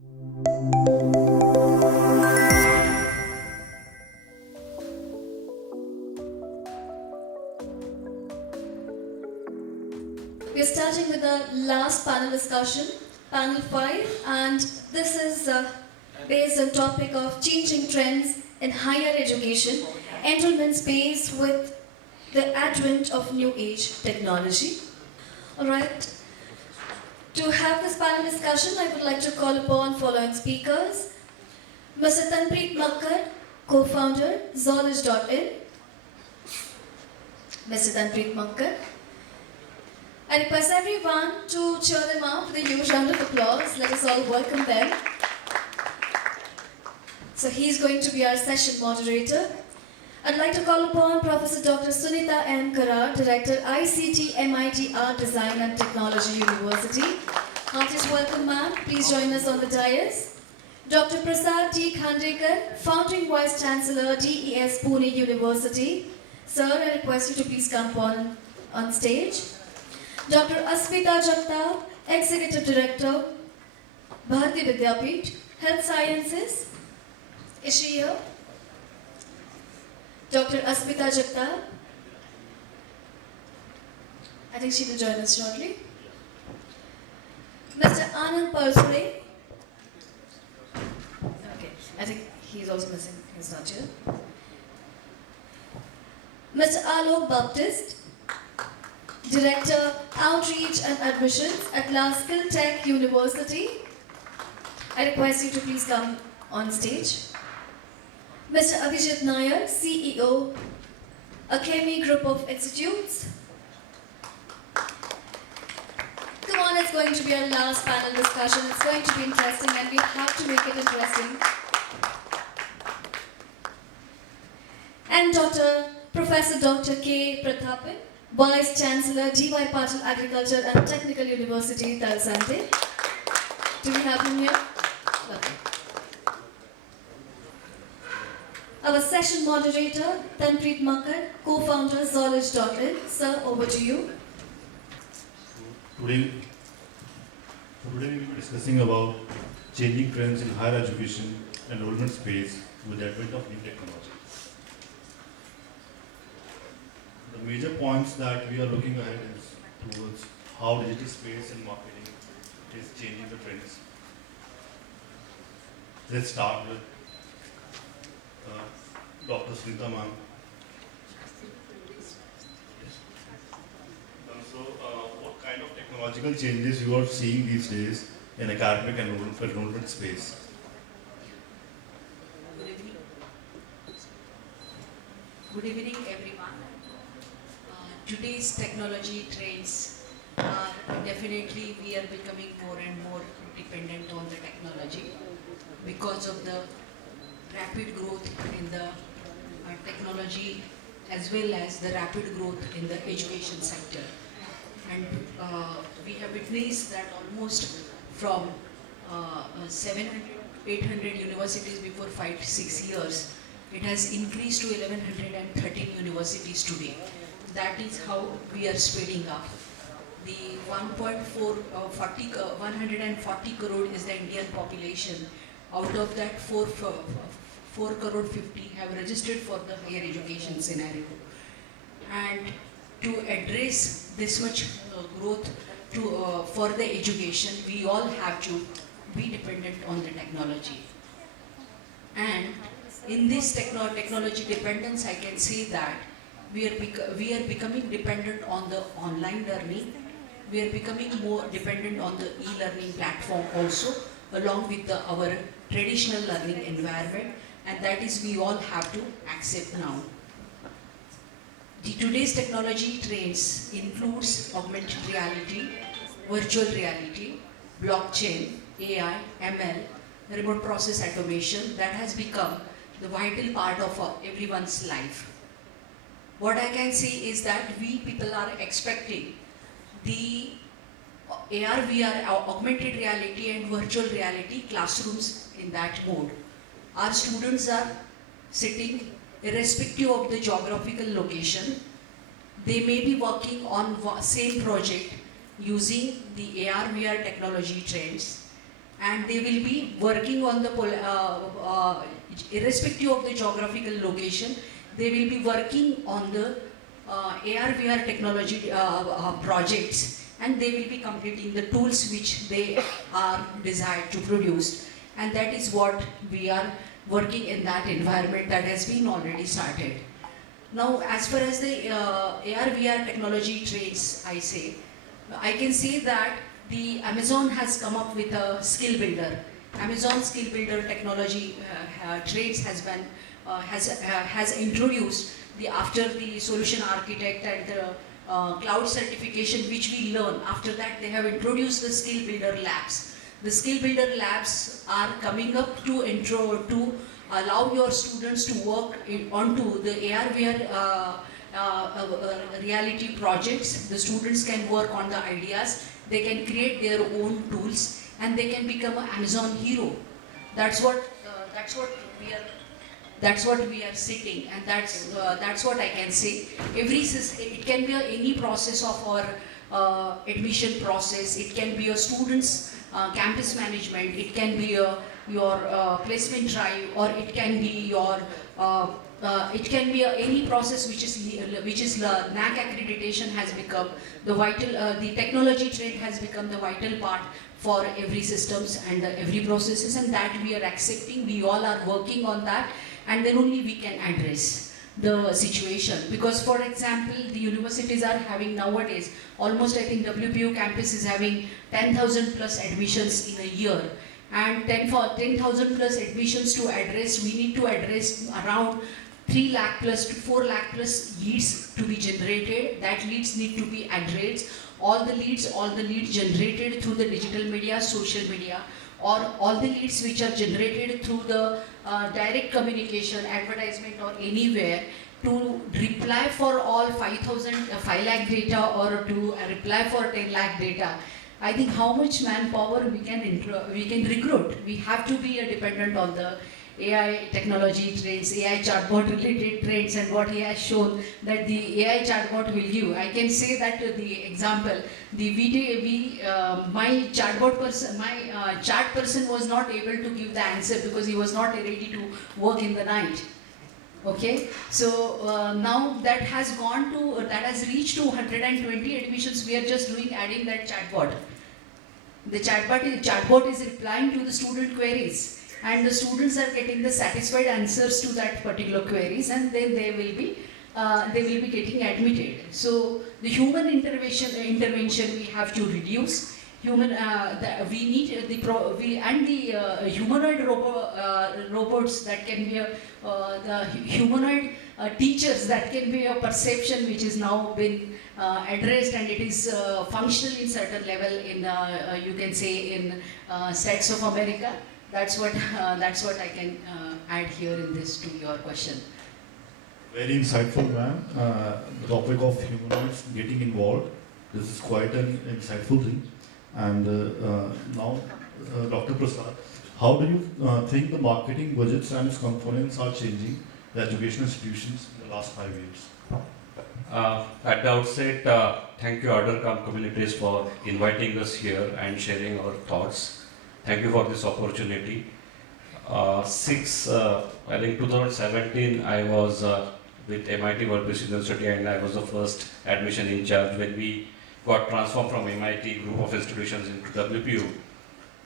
We are starting with the last panel discussion, panel 5, and this is based on topic of changing trends in higher education, enrollment space with the advent of new age technology. Alright, to have this panel discussion, I would like to call upon following speakers. Mr. Tanpreet Makkad, co-founder, Zollege.in. Mr. Tanpreet Makkad. I request everyone to cheer them up with a huge round of applause. Let us all welcome them. So he's going to be our session moderator. I'd like to call upon Professor Dr. Sunita M. Karar, Director, ICT, MIT Art Design and Technology University. Heartiest welcome, ma'am. Please join us on the dais. Dr. Prasad T. Khandekar, Founding Vice Chancellor, DES Pune University. Sir, I request you to please come on stage. Dr. Asmita Jagtap, Executive Director, Bharati Vidyapeeth, Health Sciences. Is she here? Dr. Asmita Jagtap. I think she will join us shortly. Mr. Anand Palsure. Okay, I think he's also missing. He's not here. Mr. Alok Baptist, Director, Outreach and Admissions at SkillTech University. I request you to please come on stage. Mr. Avijit Nair, CEO, Akemi Group of Institutes. Come on, it's going to be our last panel discussion. It's going to be interesting and we have to make it interesting. And Professor Dr. K. Prathapan, Vice Chancellor, D.Y. Patil Agriculture and Technical University, Talsande. Do we have him here? Lovely. Our session moderator, Tanpreet Makkad, co-founder, Zollege.in. Sir, over to you. Today we will be discussing about changing trends in higher education enrollment space with the advent of new technology. The major points that we are looking ahead is towards how digital space and marketing is changing the trends. Let's start with Dr. Sunita ma'am. So, what kind of technological changes you are seeing these days in academic enrollment space? Good evening, everyone. Today's technology trends are definitely we are becoming more and more dependent on the technology because of the rapid growth in the technology as well as the rapid growth in the education sector. And we have witnessed that almost from 700, 800 universities before 5 to 6 years, it has increased to 1113 universities today. That is how we are speeding up. The 140 crore is the Indian population. Out of that, 4 crore 50 have registered for the higher education scenario. And to address this much growth for the education, we all have to be dependent on the technology. And in this technology dependence, I can say that we are becoming dependent on the online learning. We are becoming more dependent on the e-learning platform also, along with our traditional learning environment, and that is we all have to accept now. Today's technology trends includes augmented reality, virtual reality, blockchain, AI, ML, remote process automation that has become the vital part of everyone's life. What I can say is that we people are expecting the AR, VR, augmented reality and virtual reality classrooms in that mode. Our students are sitting irrespective of the geographical location. They may be working on same project using the AR, VR technology trends. and they will be working on the, irrespective of the geographical location, they will be working on the AR/VR technology projects, and they will be completing the tools which they are desired to produce. And that is what we are working in that environment that has been already started. Now, as far as the AR/VR technology trades, I can say that the Amazon has come up with a skill builder. Amazon skill builder technology trades has introduced after the solution architect and the cloud certification which we learn. After that, they have introduced the skill builder labs. The skill builder labs are coming up to allow your students to work onto the AR/VR reality projects. The students can work on the ideas, they can create their own tools, and they can become an Amazon hero. That's what we are seeking, and that's what I can say. It can be any process of our admission process. It can be a student's campus management. It can be your placement drive, or it can be your any process which is NAC accreditation has become the vital. The technology trade has become the vital part for every systems and every processes, and that we are accepting. We all are working on that, and then only we can address the situation. Because, for example, the universities are having nowadays almost, I think WPU campus is having 10,000 plus admissions in a year, and 10,000 plus admissions to address, we need to address around 3 lakh plus to 4 lakh plus leads to be generated. That leads need to be addressed. All the leads generated through the digital media, social media, or all the leads which are generated through the direct communication, advertisement, or anywhere, to reply for all 5 lakh data, or to reply for 10 lakh data. I think how much manpower we can recruit. We have to be dependent on the AI technology trends, AI chatbot related trends, and what he has shown that the AI chatbot will give. I can say that the example, my chat person was not able to give the answer because he was not ready to work in the night. Okay, so now that has reached to 120 admissions. We are just adding that chatbot. The chatbot is replying to the student queries, and the students are getting the satisfied answers to that particular queries, and then they will be getting admitted. So the human intervention we have to reduce. We need the humanoid robots that can be the humanoid teachers that can be a perception which is now been addressed, and it is functional in certain level in you can say in states of America. That's what I can add here in this to your question. Very insightful, ma'am. The topic of humanoids getting involved. This is quite an insightful thing. And now, Dr. Prasad, how do you think the marketing budgets and its components are changing the educational institutions in the last 5 years? At the outset, thank you ArdorComm communities for inviting us here and sharing our thoughts. Thank you for this opportunity. I think 2017, I was with MIT World Peace University, and I was the first admission in charge when we got transformed from MIT group of institutions into WPU.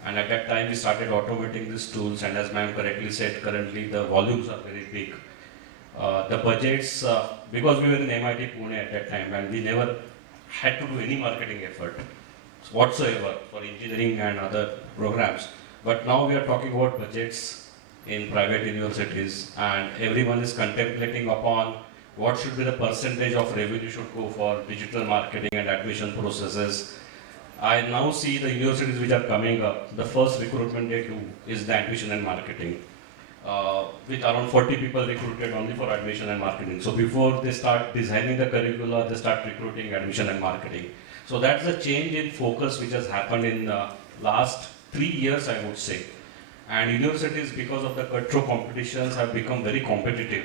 And at that time, we started automating these tools, and as ma'am correctly said, currently the volumes are very big. The budgets, because we were in MIT Pune at that time, and we never had to do any marketing effort whatsoever for engineering and other programs. But now we are talking about budgets in private universities, and everyone is contemplating upon what should be the percentage of revenue should go for digital marketing and admission processes. I now see the universities which are coming up, the first recruitment they do is the admission and marketing. With around 40 people recruited only for admission and marketing. So before they start designing the curricula, they start recruiting admission and marketing. So that's the change in focus which has happened in the last 3 years, I would say. And universities, because of the cutthroat competitions, have become very competitive.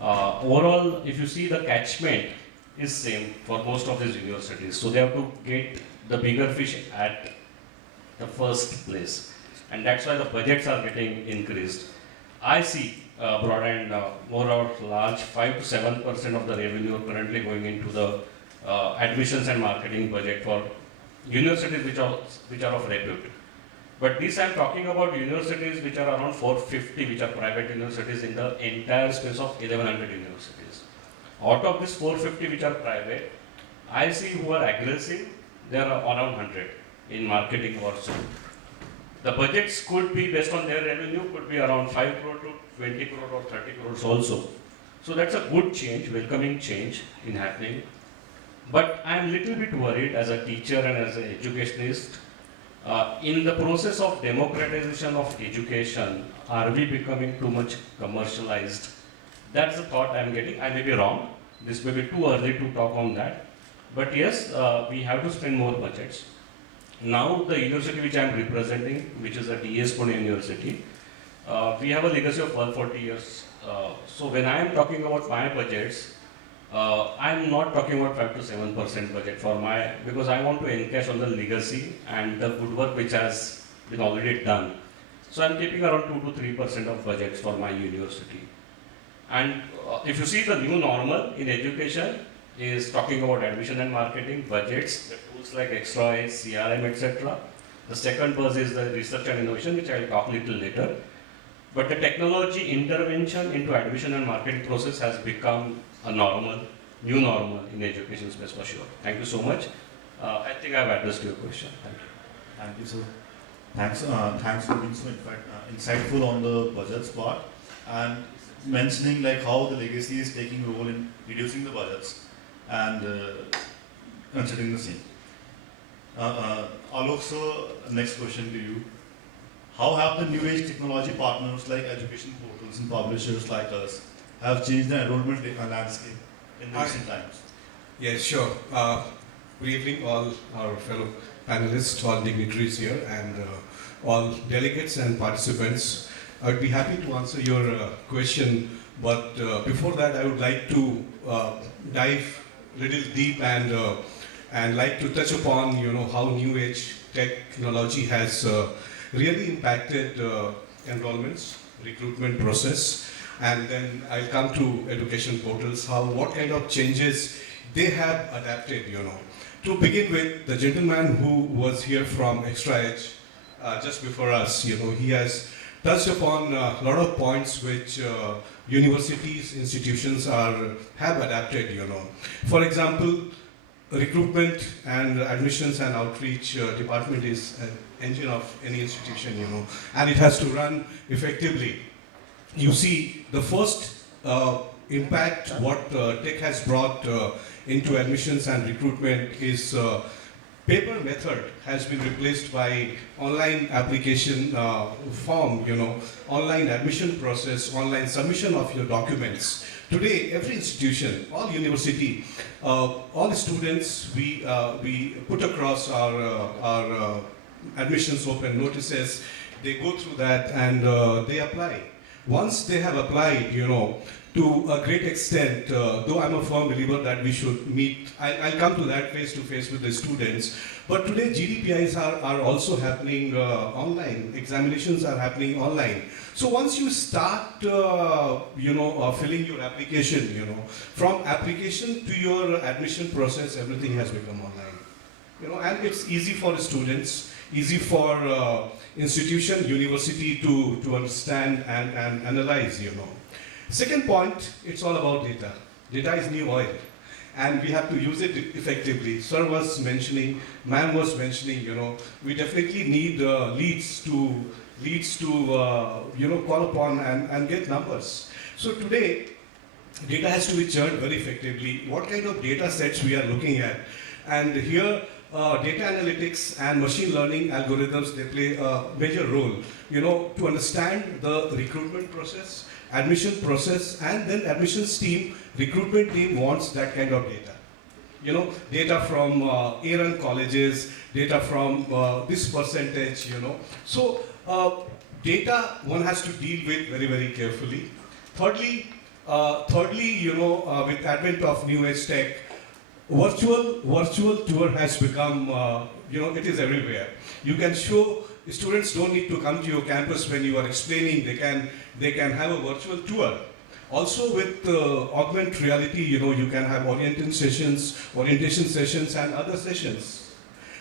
Overall, if you see, the catchment is same for most of these universities. So they have to get the bigger fish at the first place. and that's why the budgets are getting increased. I see broad and more or large 5 to 7% of the revenue currently going into the admissions and marketing budget for universities which are of repute. But this I'm talking about universities which are around 450, which are private universities in the entire space of 1100 universities. Out of this 450 which are private, I see who are aggressive, there are around 100 in marketing or so. The budgets could be based on their revenue, could be around 5 crore to 20 crore or 30 crores also. So that's a good change, welcoming change in happening. But I am little bit worried as a teacher and as an educationist, in the process of democratization of education, are we becoming too much commercialized? That's the thought I am getting. I may be wrong. This may be too early to talk on that. But yes, we have to spend more budgets. Now the university which I am representing, which is a DS Pune University, we have a legacy of 140 years. So when I am talking about my budgets, I am not talking about 5 to 7% budget for my, because I want to encash on the legacy and the good work which has been already done. So I am keeping around 2 to 3% of budgets for my university. And if you see the new normal in education is talking about admission and marketing, budgets, the tools like XROI, CRM, etc. The second buzz is the research and innovation, which I will talk a little later. But the technology intervention into admission and marketing process has become a normal, new normal in the education space for sure. Thank you so much. I think I've addressed your question. Thank you. Thank you, sir. Thanks for being so insightful on the budgets part and mentioning like how the legacy is taking role in reducing the budgets and considering the same. Alok, sir, next question to you. How have the new age technology partners like education portals and publishers like us have changed the enrollment landscape in recent times? Yes, sure. Good evening, all our fellow panelists, all dignitaries here, and all delegates and participants. I would be happy to answer your question, but before that, I would like to dive a little deep and like to touch upon, how new age technology has really impacted enrollments, recruitment process, and then I'll come to education portals, what kind of changes they have adapted, To begin with, the gentleman who was here from Extra Edge just before us, he has touched upon a lot of points which universities, institutions have adapted, For example, recruitment and admissions and outreach department is an engine of any institution, and it has to run effectively. You see, the first impact what tech has brought into admissions and recruitment is paper method has been replaced by online application form, online admission process, online submission of your documents. Today, every institution, all university, all the students, we put across our admissions open notices, they go through that and they apply. Once they have applied, to a great extent, though I'm a firm believer that we should meet, I'll come to that face to face with the students, but today GDPIs are also happening online, examinations are happening online. So once you start, filling your application, from application to your admission process, everything has become online. And it's easy for students, easy for institution, university to understand and analyze, Second point, it's all about data. Data is new oil, and we have to use it effectively. Sir was mentioning, ma'am was mentioning, we definitely need leads to call upon and get numbers. So today, data has to be churned very effectively. What kind of data sets we are looking at? And here, data analytics and machine learning algorithms, they play a major role, to understand the recruitment process, admission process, and then admissions team, recruitment team wants that kind of data. Data from A-run colleges, data from this percentage, So, data one has to deal with very, very carefully. Thirdly, with advent of new age tech, virtual tour has become, it is everywhere. You can show students don't need to come to your campus when you are explaining. They can have a virtual tour. Also with augmented reality, you know, you can have orientation sessions and other sessions.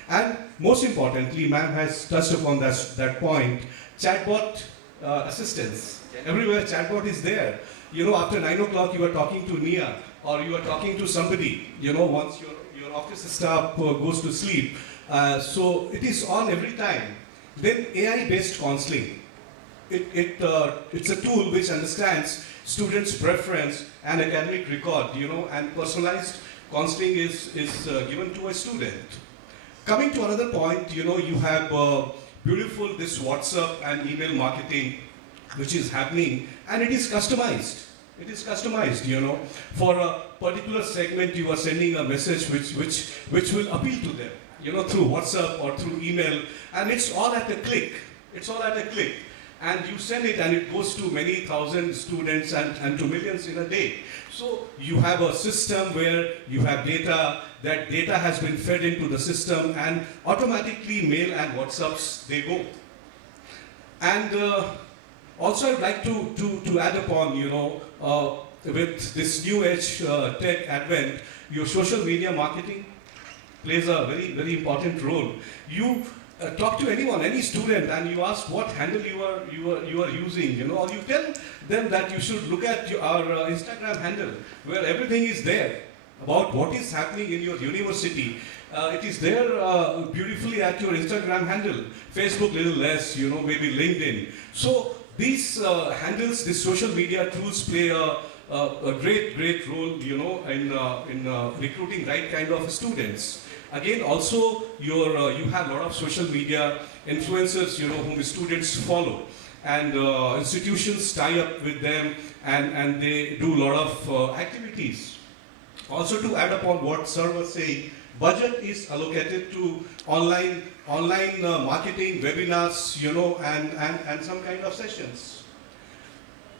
And most importantly, ma'am has touched upon that point, chatbot assistance. Everywhere chatbot is there. You know, after 9 o'clock you are talking to Nair, or you are talking to somebody, you know, once your office staff goes to sleep. So it is on every time. Then AI-based counseling. It's a tool which understands students' preference and academic record, you know, and personalized counseling is given to a student. Coming to another point, you know, you have beautiful this WhatsApp and email marketing which is happening, and it is customized. It is customized, you know. For a particular segment, you are sending a message which will appeal to them, you know, through WhatsApp or through email, and it's all at a click. It's all at a click. And you send it and it goes to many thousand students and to millions in a day. So you have a system where you have data, that data has been fed into the system, and automatically mail and WhatsApps, they go. And also I'd like to add upon, you know, with this new age tech advent, your social media marketing plays a very, very important role. You talk to anyone, any student, and you ask what handle you are using, you know, or you tell them that you should look at our Instagram handle, where everything is there about what is happening in your university. It is there beautifully at your Instagram handle. Facebook little less, you know, maybe LinkedIn. So these handles, these social media tools play a great role, you know, in recruiting right kind of students. Again, also you have a lot of social media influencers, you know, whom students follow, and institutions tie up with them, and they do a lot of activities. Also, to add upon what sir was saying, budget is allocated to online marketing, webinars, you know, and some kind of sessions.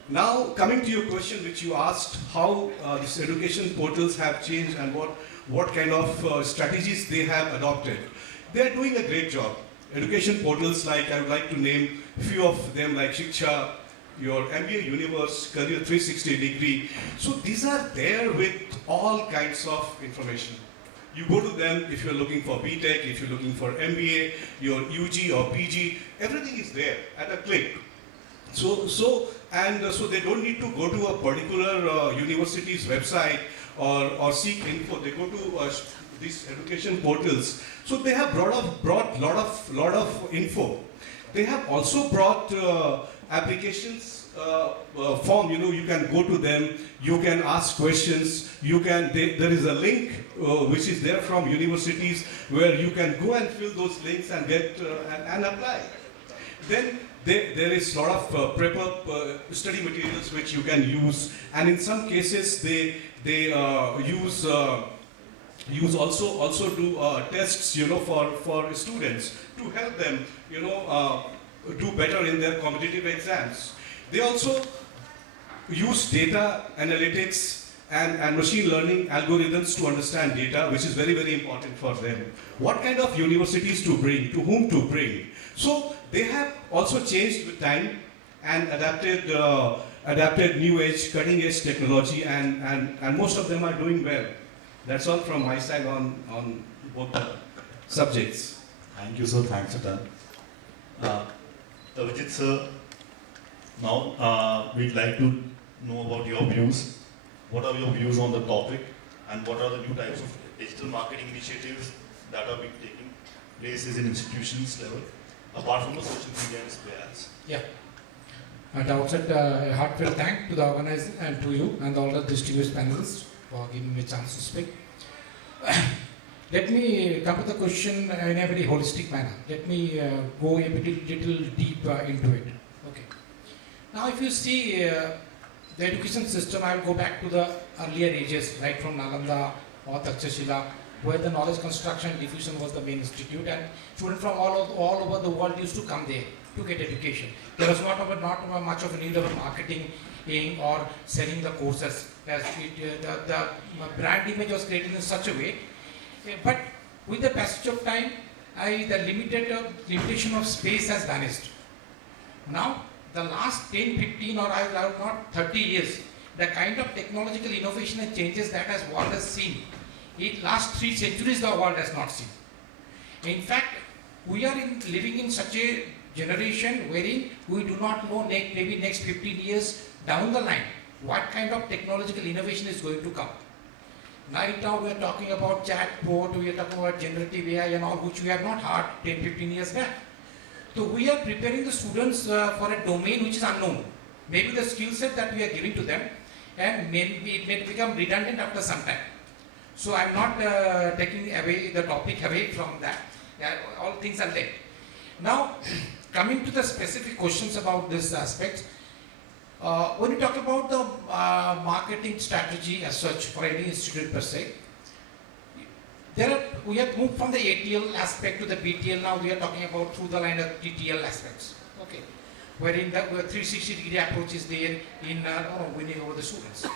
Now, coming to your question which you asked, how these education portals have changed and what kind of strategies they have adopted. They are doing a great job. Education portals, like I would like to name a few of them, like Shiksha, your MBA Universe, Career 360 degree. So these are there with all kinds of information. You go to them if you're looking for BTech, if you're looking for MBA, your UG or PG, everything is there at a click. So they don't need to go to a particular university's website or seek info. They go to these education portals. So they have brought lot of info. They have also brought applications form. You know, you can go to them. You can ask questions. There is a link which is there from universities where you can go and fill those links and get and apply. Then there is a lot of prep-up study materials which you can use, and in some cases they use also do tests, you know, for students to help them, you know, do better in their competitive exams. They also use data analytics and machine learning algorithms to understand data, which is very, very important for them. What kind of universities to bring, to whom to bring. So they have also changed with time and adapted new age, cutting edge technology, and most of them are doing well. That's all from my side on both the subjects. Thank you, sir. Thanks a ton. Avijit, sir, now we'd like to know about your views. What are your views on the topic, and what are the new types of digital marketing initiatives that are being taken places in institutions level, apart from the social media display ads? Yeah. At the outset, a heartfelt thank to the organizer and to you and all the distinguished panelists for giving me a chance to speak. Let me come to the question in a very holistic manner. Let me go a little deep into it. Okay. Now, if you see the education system, I will go back to the earlier ages, right from Nalanda or Takshashila, where the knowledge construction and diffusion was the main institute, and students from all over the world used to come there to get education. There was not much of a need of marketing or selling the courses. The brand image was created in such a way. But with the passage of time, the limitation of space has vanished. Now, the last 10, 15 or not 30 years, the kind of technological innovation and changes that has world has seen, in last 3 centuries the world has not seen. In fact, we are living in such a generation wherein we do not know maybe next 15 years down the line what kind of technological innovation is going to come. Right now we are talking about chatbot, we are talking about generative AI and all, which we have not heard 10, 15 years back. So we are preparing the students for a domain which is unknown. Maybe the skill set that we are giving to them, and it may become redundant after some time. So I am not taking away the topic away from that. All things are linked. Now, coming to the specific questions about this aspect, when you talk about the marketing strategy as such for any institute per se, we have moved from the ATL aspect to the BTL. Now we are talking about through the line of TTL aspects. Okay, wherein the 360-degree approach is there in winning over the students.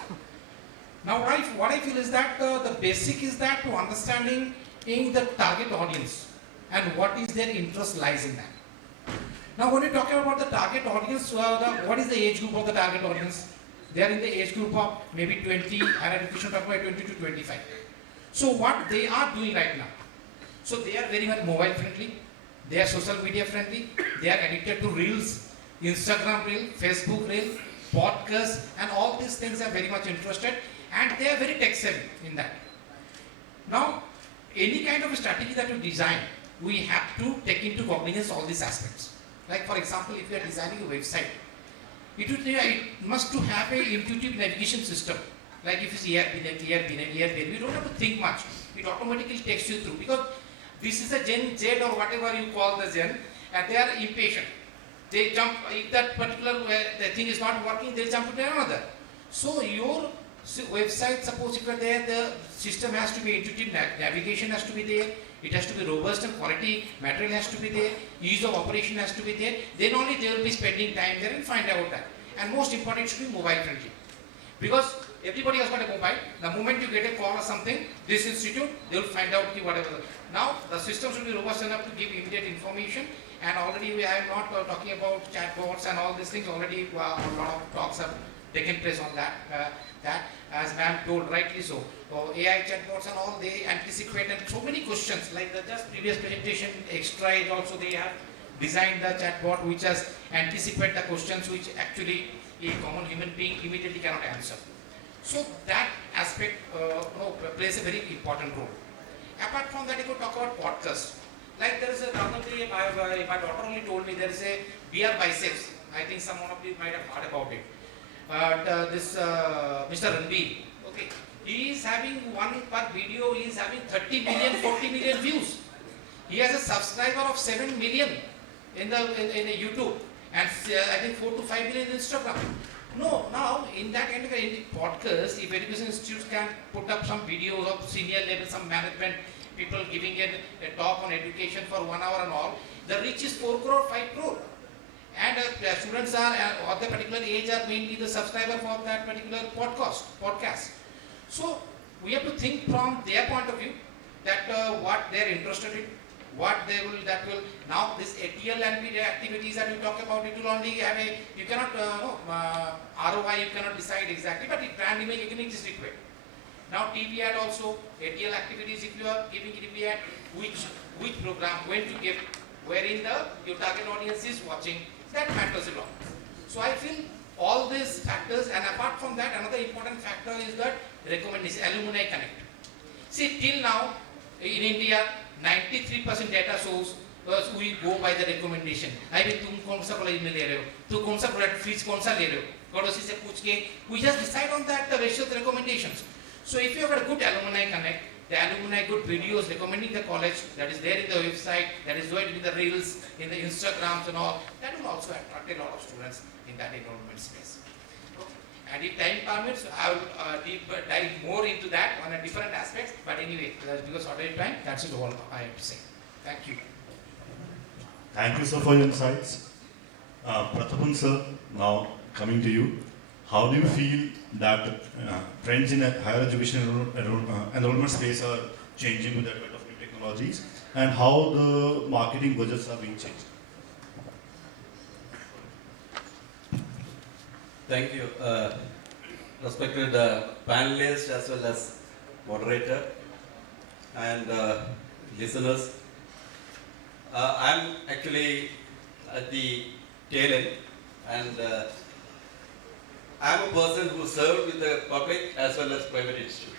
Now, what I feel is that the basic is that to understanding in the target audience and what is their interest lies in that. Now, when we talk about the target audience, what is the age group of the target audience? They are in the age group of maybe 20, higher education talk about 20 to 25. So, what they are doing right now? So, they are very much mobile friendly, they are social media friendly, they are addicted to Reels, Instagram Reel, Facebook Reel, podcasts, and all these things are very much interested, and they are very tech savvy in that. Now, any kind of a strategy that we design, we have to take into cognizance all these aspects. Like for example, if you are designing a website, it must to have an intuitive navigation system. Like if it's here, you don't have to think much. It automatically takes you through, because this is a Gen Z or whatever you call the Gen, and they are impatient. They jump, if that particular the thing is not working, they jump to another. So your website, suppose if you are there, the system has to be intuitive, navigation has to be there, it has to be robust and quality material has to be there, ease of operation has to be there, then only they will be spending time there and find out that. And most important, it should be mobile friendly. Because everybody has got a mobile, the moment you get a call or something, this institute, they will find out whatever. Now, the system should be robust enough to give immediate information, and already we are not talking about chatbots and all these things, already a lot of talks have taken place on that. As ma'am told rightly so, AI chatbots and all, they anticipate and so many questions, like the just previous presentation extra is also they have designed the chatbot which has anticipate the questions which actually a common human being immediately cannot answer. So that aspect plays a very important role. Apart from that, if you talk about podcasts, like there is a my daughter only told me there is a BR Biceps. I think some one of you might have heard about it. This Mr. Ranbir, okay, he is having one per video, he is having 30 million, 40 million views. He has a subscriber of 7 million in the YouTube, and I think 4 to 5 million in Instagram. No, now in that kind of a podcast, if education institutes can put up some videos of senior level, some management people giving a talk on education for 1 hour and all, the reach is 4 crore, 5 crore. And students are of the particular age are mainly the subscriber for that particular podcast. So we have to think from their point of view that what they are interested in, what they will now this ATL and media activities that you talk about, it will only have you cannot ROI you cannot decide exactly, but brand image you can just require. Now TV ad also, ATL activities, if you are giving TV ad, which program, when to give, wherein your target audience is watching, that matters a lot. So I feel all these factors, and apart from that, another important factor is that recommendation, alumni connect. See, till now in India, 93% data shows we go by the recommendation. I mean, तुम कौन सा college में ले रहे हो, तू कौन सा प्रोडक्ट फीस कौन सा ले रहे हो, पड़ोसी से पूछ के, we just decide on that the ratio of the recommendations. So if you have a good alumni connect, the alumni good videos recommending the college that is there in the website, that is going in the reels, in the Instagrams and all, that will also attract a lot of students in that enrollment space. Okay. And if time permits, I will dive more into that on a different aspects. But anyway, because already time, that's it all I have to say. Thank you. Thank you, sir, for your insights. Prathapan, sir, now coming to you. How do you feel that trends in higher education enrollment space are changing with the advent of new technologies? and how the marketing budgets are being changed. Thank you. Respected panelists as well as moderator and listeners. I'm actually at the tail end, and I'm a person who served with the public as well as private institution.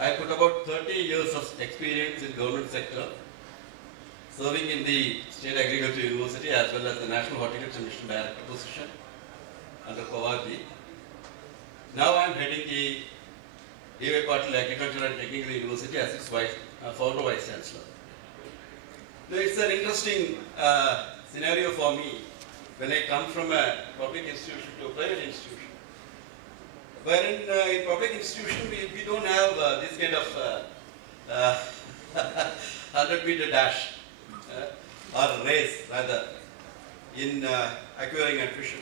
I put about 30 years of experience in government sector, serving in the State Agriculture University as well as the National Horticulture Mission Director position under Kharadi. Now I'm heading the D.Y. Patil Agricultural and Technical University as its former Vice Chancellor. Now it's an interesting scenario for me when I come from a public institution to a private institution. Wherein in public institution we don't have this kind of 100-meter dash or race rather in acquiring admission.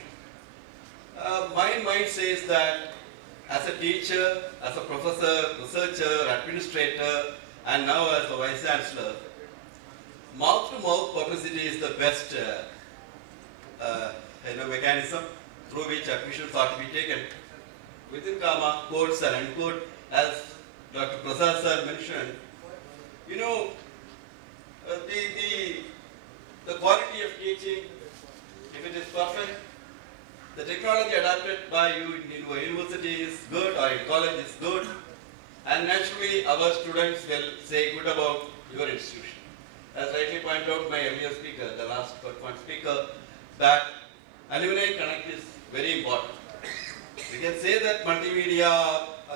My mind says that as a teacher, as a professor, researcher, administrator, and now as a Vice Chancellor, mouth-to-mouth publicity is the best mechanism through which admissions are to be taken. Within comma, quotes and unquote, as Dr. Prasad sir mentioned, you know, the quality of teaching, if it is perfect, the technology adapted by you in your university is good or in college is good, and naturally our students will say good about your institution. As rightly pointed out my earlier speaker, the last point speaker, that alumni connect is very important. We can say that multimedia,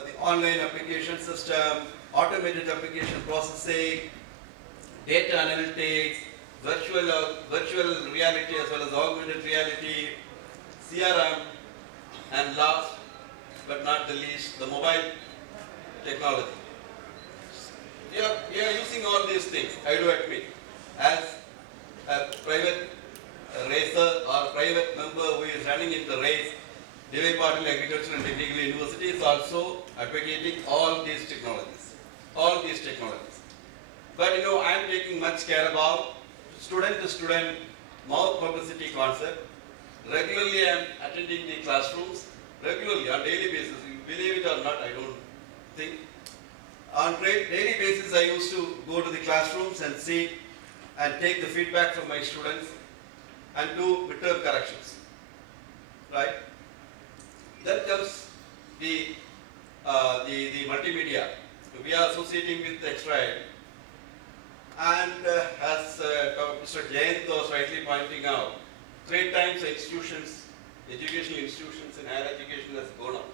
the online application system, automated application processing, data analytics, virtual reality as well as augmented reality, CRM, and last but not the least, the mobile technology. We are using all these things, I do admit. As a private racer or private member who is running in the race, D.Y. Patil Agricultural and Technical University is also advocating all these technologies. All these technologies. But you know, I am taking much care about student-to-student mouth publicity concept. Regularly I am attending the classrooms, regularly, on daily basis. You believe it or not, I don't think. On daily basis, I used to go to the classrooms and see and take the feedback from my students and do midterm corrections. Right? Then comes the multimedia. We are associating with Extraed. And as Mr. Jayant was rightly pointing out, 3 times institutions, educational institutions in higher education has grown up.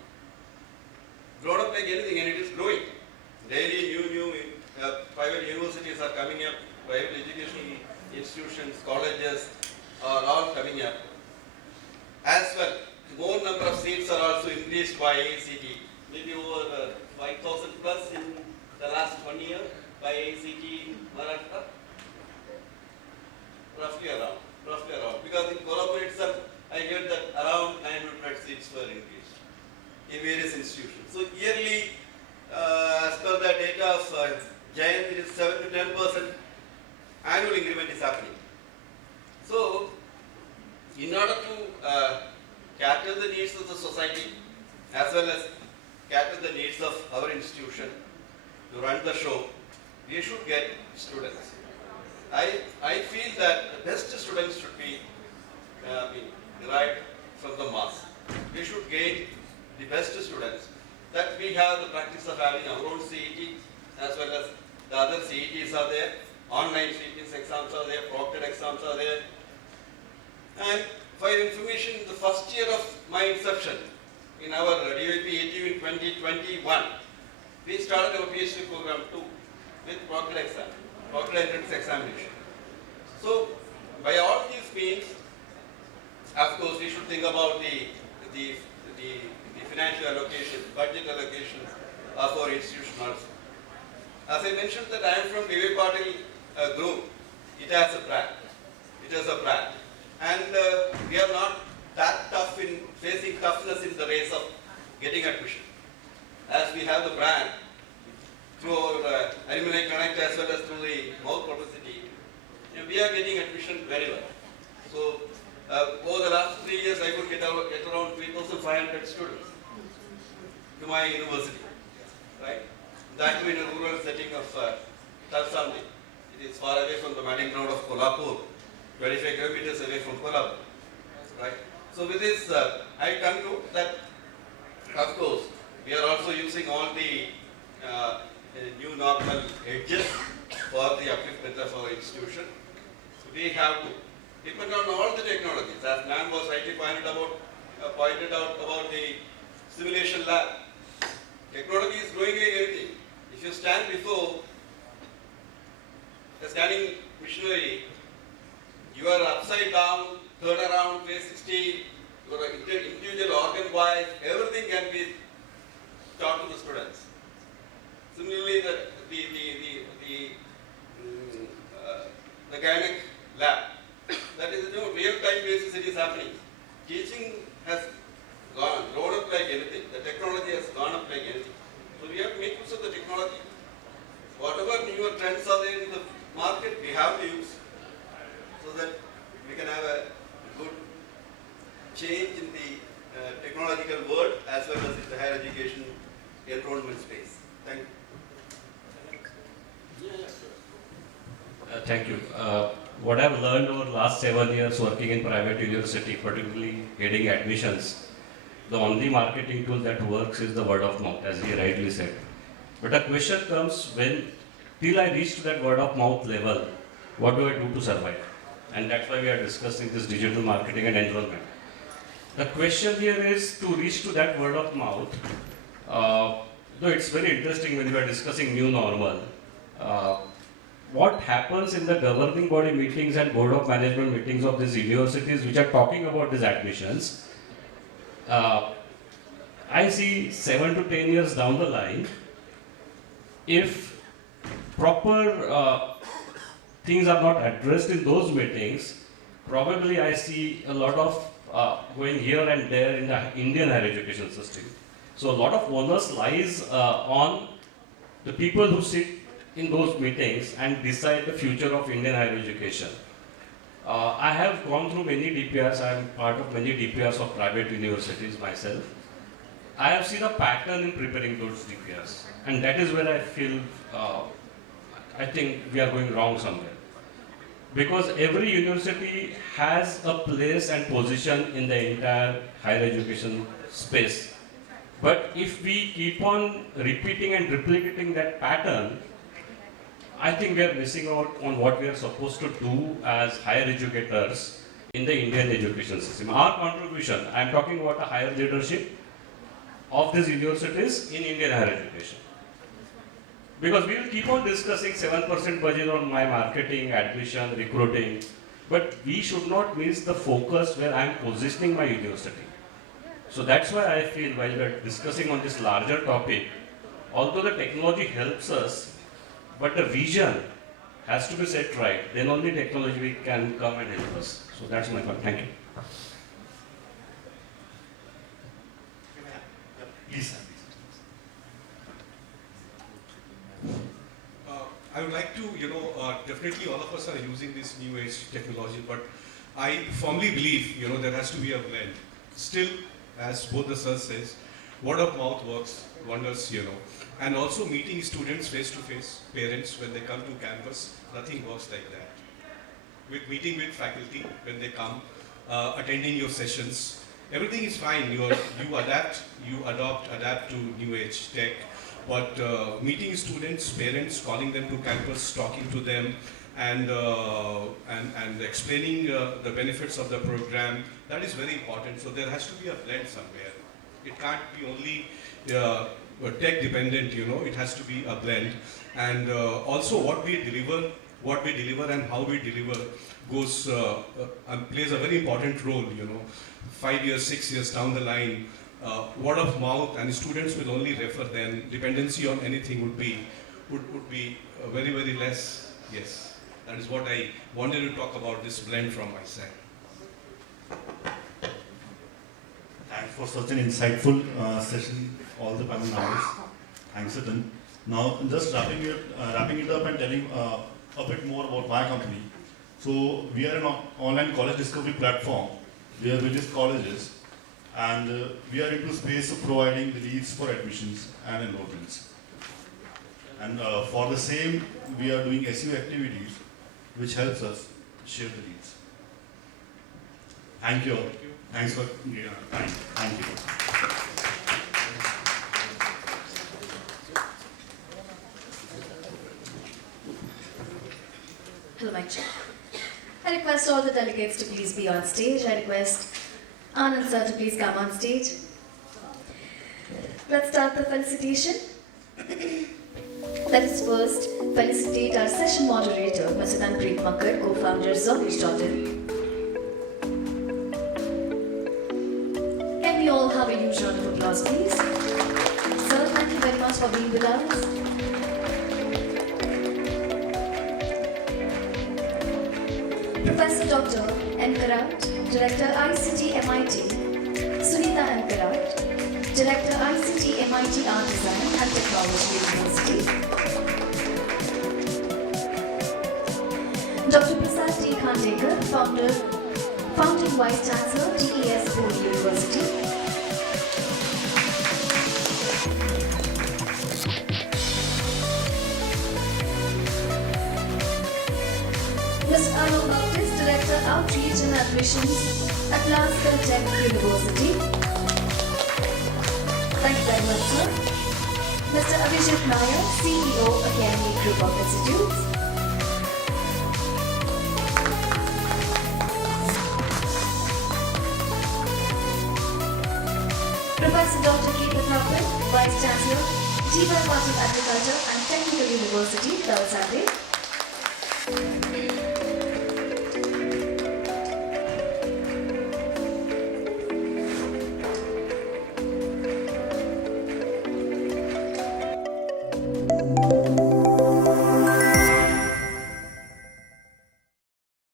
Grown up like anything, and it is growing. Daily new private universities are coming up, private educational institutions, colleges are all coming up. As well, more number of seats are also increased by AICT, maybe over 5,000 plus in the last 1 year by AICT in Maharashtra. Roughly around. Because in Colombo itself, I heard that around 900 seats were increased in various institutions. So yearly, as per the data of Giant, it is 7 to 10% annual increment is happening. So, in order to cater the needs of the society, as well as cater the needs of our institution to run the show, we should get students. I feel that the best students should be derived from the mass. We should gain the best students. That we have the practice of having our own CET as well as the other CETs are there, online CETs exams are there, proctored exams are there. And for your information, in the first year of my inception, in our DYP ATU in 2021, we started our PhD program too with proctored exam, proctored entrance examination. So, by all these means, of course, we should think about the financial allocation, budget allocations of our institution also. As I mentioned that I am from D.Y. Patil group, it has a brand. It has a brand. And we are not that tough in facing toughness in the race of getting admission. As we have the brand through our alumni connect as well as through the mouth we are getting admission very well. So over the last 3 years, I could get around 3,500 students to my university, right? That too in a rural setting of Talsande. It is far away from the mating ground of Kolhapur, 25 kilometers away from Kolhapur, right? So with this, I conclude that, of course, we are also using all the new normal edges for the upliftment of our institution. So we have to depend on all the technologies. As ma'am was rightly pointed out about the simulation lab. Technology is growing like anything. If you stand before a scanning machinery, you are upside down, turn around, 360, your individual organ wise, everything can be taught to the students. Similarly, the gynec lab, that is real-time basis it is happening. Teaching has grown up like anything. The technology has gone up like anything. So we have to make use of the technology. Whatever newer trends are there in the market, we have to use so that we can have a good change in the technological world as well as in the higher education enrollment space. Thank you. Thank you. What I've learned over the last 7 years working in private university, particularly heading admissions, the only marketing tool that works is the word of mouth, as he rightly said. But a question comes when, till I reach to that word of mouth level, what do I do to survive? And that's why we are discussing this digital marketing and enrollment. The question here is to reach to that word of mouth. Though it's very interesting when we are discussing new normal. What happens in the governing body meetings and board of management meetings of these universities which are talking about these admissions? I see 7 to 10 years down the line, if proper things are not addressed in those meetings, probably I see a lot of going here and there in the Indian higher education system. So a lot of onus lies on the people who sit in those meetings and decide the future of Indian higher education. I have gone through many DPRs. I am part of many DPRs of private universities myself. I have seen a pattern in preparing those DPRs, and that is where I feel I think we are going wrong somewhere. Because every university has a place and position in the entire higher education space. But if we keep on repeating and replicating that pattern, I think we are missing out on what we are supposed to do as higher educators in the Indian education system. Our contribution, I am talking about the higher leadership of these universities in Indian higher education. Because we will keep on discussing 7% budget on my marketing, admission, recruiting, but we should not miss the focus where I am positioning my university. So that's why I feel while we are discussing on this larger topic, although the technology helps us, but the vision has to be set right. Then only technology can come and help us. So that's my point. Thank you. Please. I would like to, definitely all of us are using this new age technology, but I firmly believe, there has to be a blend. Still, as both the sirs says, word of mouth works wonders, and also meeting students face to face, parents when they come to campus, nothing works like that. With meeting with faculty when they come, attending your sessions, everything is fine. You adapt to new age tech. But meeting students, parents, calling them to campus, talking to them, and explaining the benefits of the program, that is very important. So there has to be a blend somewhere. It can't be only tech dependent, it has to be a blend. And also what we deliver and how we deliver goes plays a very important role. 5 years, 6 years down the line. Word of mouth and students will only refer, then dependency on anything would be very, very less. Yes, that is what I wanted to talk about, this blend from my side. Thanks for such an insightful session, all the panel members. Thanks, Satan. Now, just wrapping it up and telling a bit more about my company. So we are an online college discovery platform. We have various colleges, and we are into space of providing the leads for admissions and enrollments. And for the same, we are doing SEO activities, which helps us share the leads. Thank you all. Thanks for your time. Thank you. Hello, Mike. I request all the delegates to please be on stage. I request Anand sir to please come on stage. Let's start the felicitation. Let us first felicitate our session moderator, Mr. Tanpreet, Makkad, co-founders of Radisson. Can we all have a huge round of applause, please? Sir, thank you very much for being with us. Professor Dr. M. Karat, Director ICT MIT, Sunita M. Karat, Director ICT MIT Art Design and Technology University, Dr. Prasad T. Khandekar, Founding Vice Chancellor, TES Pune University, Mr. Alok, Director Outreach and Admissions at SkillTech University. Thank you very much, sir. Mr. Avijit, Nair, CEO, Akemi Group of Institutes. Professor Dr. Prathapan, Vice Chancellor, Patil Agriculture and Technical University, Talsande.